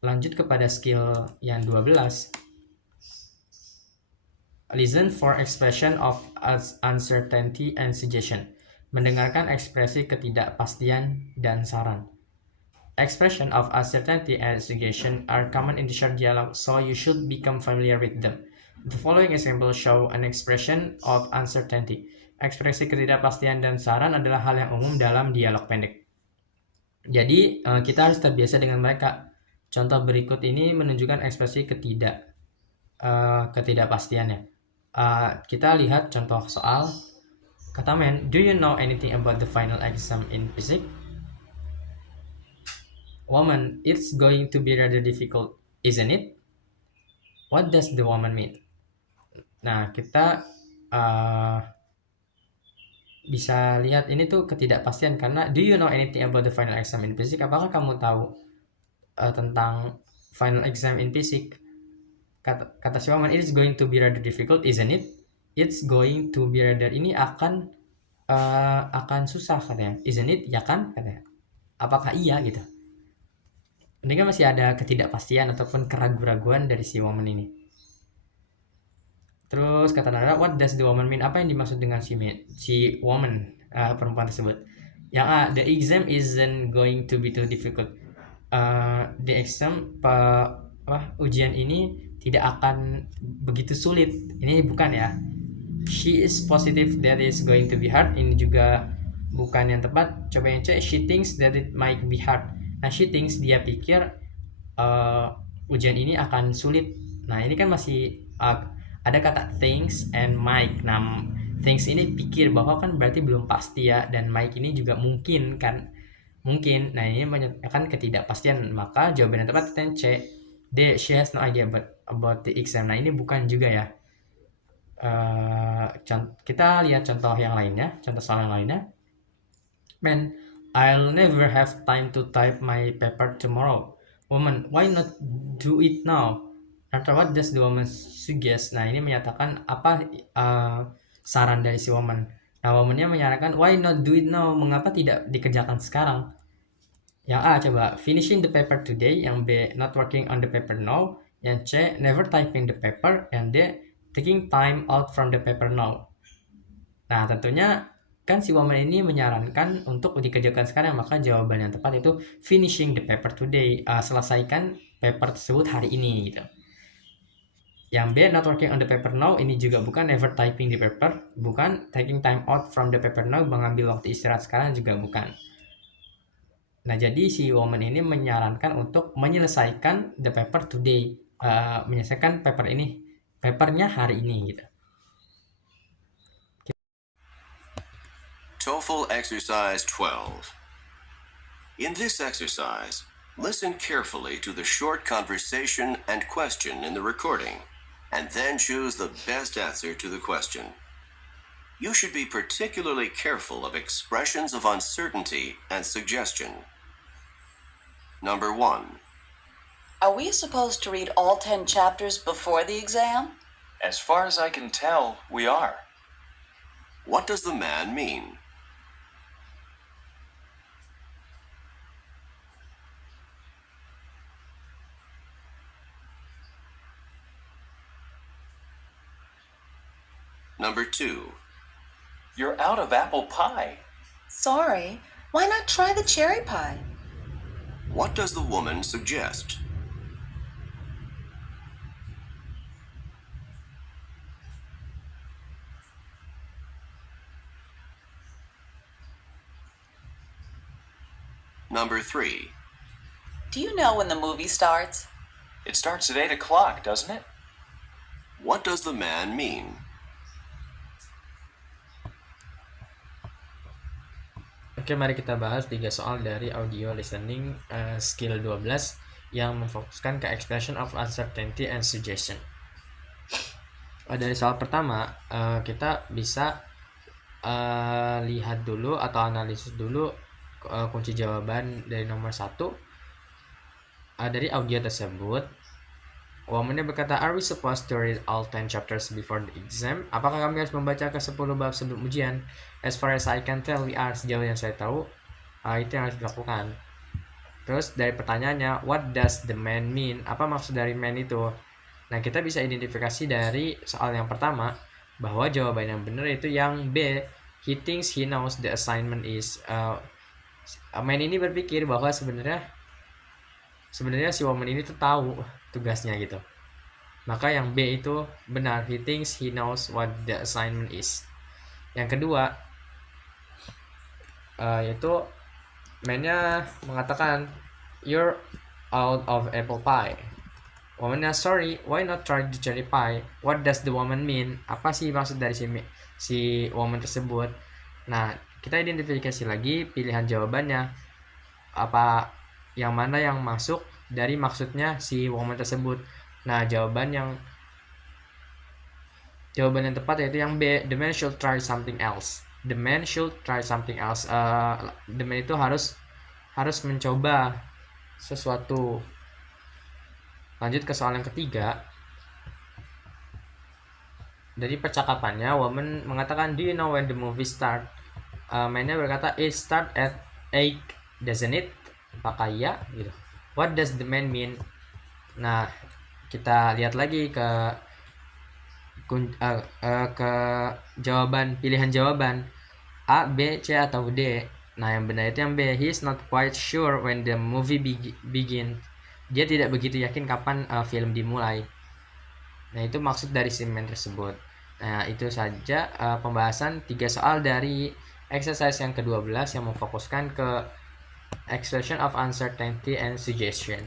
Lanjut kepada skill yang 12. Listen for expression of uncertainty and suggestion. Mendengarkan ekspresi ketidakpastian dan saran. Expression of uncertainty and suggestion are common in the short dialogue, so you should become familiar with them. The following examples show an expression of uncertainty. Ekspresi ketidakpastian dan saran adalah hal yang umum dalam dialog pendek. Jadi, kita harus terbiasa dengan mereka. Contoh berikut ini menunjukkan ekspresi ketidakpastiannya. Kita lihat contoh soal. Kata men, do you know anything about the final exam in physics? Woman, it's going to be rather difficult, isn't it? What does the woman mean? Nah, kita bisa lihat ini tuh ketidakpastian karena do you know anything about the final exam in physics? Apakah kamu tahu tentang final exam in physics? Kata si woman, it's going to be rather difficult, isn't it? It's going to be rather ini akan susah katanya. Isn't it? Ya kan katanya. Apakah iya gitu? Ini kan masih ada ketidakpastian ataupun keraguan-raguan dari si woman ini. Terus kata Nara, what does the woman mean? Apa yang dimaksud dengan si woman, perempuan tersebut? Yang A, the exam isn't going to be too difficult. The exam, ujian ini tidak akan begitu sulit. Ini bukan ya. She is positive that it's going to be hard. Ini juga bukan yang tepat. Coba yang C, she thinks that it might be hard. Nah, she thinks, dia pikir ujian ini akan sulit. Nah, ini kan masih ada kata thinks and might. Nah, thinks ini pikir, bahwa kan berarti belum pasti ya, dan might ini juga mungkin kan, mungkin. Nah, ini menyatakan ketidakpastian, maka jawaban yang tepat kita C. D, she has no idea about the exam. Nah, ini bukan juga ya. Kita lihat contoh yang lainnya, contoh soal yang lainnya. Man, I'll never have time to type my paper tomorrow. Woman, why not do it now? After what does the woman suggest? Nah, ini menyatakan apa saran dari si woman. Nah, womannya menyarankan why not do it now? Mengapa tidak dikerjakan sekarang? Yang A, coba finishing the paper today. Yang B, not working on the paper now. Yang C, never typing the paper. Yang D, taking time out from the paper now. Nah, tentunya kan si woman ini menyarankan untuk dikerjakan sekarang, maka jawaban yang tepat itu finishing the paper today, selesaikan paper tersebut hari ini gitu. Yang B, not working on the paper now, ini juga bukan. Never typing the paper bukan. Taking time out from the paper now, mengambil waktu istirahat sekarang, juga bukan. Nah, jadi si woman ini menyarankan untuk menyelesaikan the paper today, menyelesaikan papernya hari ini gitu. TOEFL Exercise 12. In this exercise, listen carefully to the short conversation and question in the recording, and then choose the best answer to the question. You should be particularly careful of expressions of uncertainty and suggestion. Number 1. Are we supposed to read all 10 chapters before the exam? As far as I can tell, we are. What does the man mean? Number 2. You're out of apple pie. Sorry, why not try the cherry pie? What does the woman suggest? Number 3. Do you know when the movie starts? It starts at 8 o'clock, doesn't it? What does the man mean? Oke, mari kita bahas 3 soal dari audio listening skill 12 yang memfokuskan ke expression of uncertainty and suggestion. Dari soal pertama, kita bisa lihat dulu atau analisis dulu kunci jawaban dari nomor 1 dari audio tersebut. Womannya berkata, are we supposed to read all 10 chapters before the exam? Apakah kami harus membaca ke 10 bab sebelum ujian? As far as I can tell, we are. Sejauh yang saya tahu, itu yang harus dilakukan. Terus dari pertanyaannya, what does the man mean? Apa maksud dari man itu? Nah, kita bisa identifikasi dari soal yang pertama bahwa jawaban yang benar itu yang B. He thinks he knows the assignment is. Man ini berpikir bahwa sebenarnya si woman ini tuh tahu tugasnya gitu. Maka yang B itu benar. He thinks he knows what the assignment is. Yang kedua, yaitu man-nya mengatakan you're out of apple pie. Woman-nya sorry, why not try the cherry pie? What does the woman mean? Apa sih maksud dari si woman tersebut? Nah, kita identifikasi lagi pilihan jawabannya. Apa yang mana yang masuk dari maksudnya si woman tersebut. Nah, jawaban yang tepat yaitu yang B. The man should try something else. The man should try something else. The man itu harus mencoba sesuatu. Lanjut ke soal yang ketiga. Dari percakapannya, woman mengatakan, do you know when the movie start? Man-nya berkata, it start at 8, doesn't it? Apakah iya? Gitu. What does the man mean? Nah, kita lihat lagi ke pilihan jawaban A, B, C, atau D. Nah, yang benar itu yang B. He is not quite sure when the movie begin. Dia tidak begitu yakin kapan film dimulai. Nah, itu maksud dari si man tersebut. Nah, itu saja pembahasan 3 soal dari exercise yang ke-12 yang memfokuskan ke expression of uncertainty and suggestion.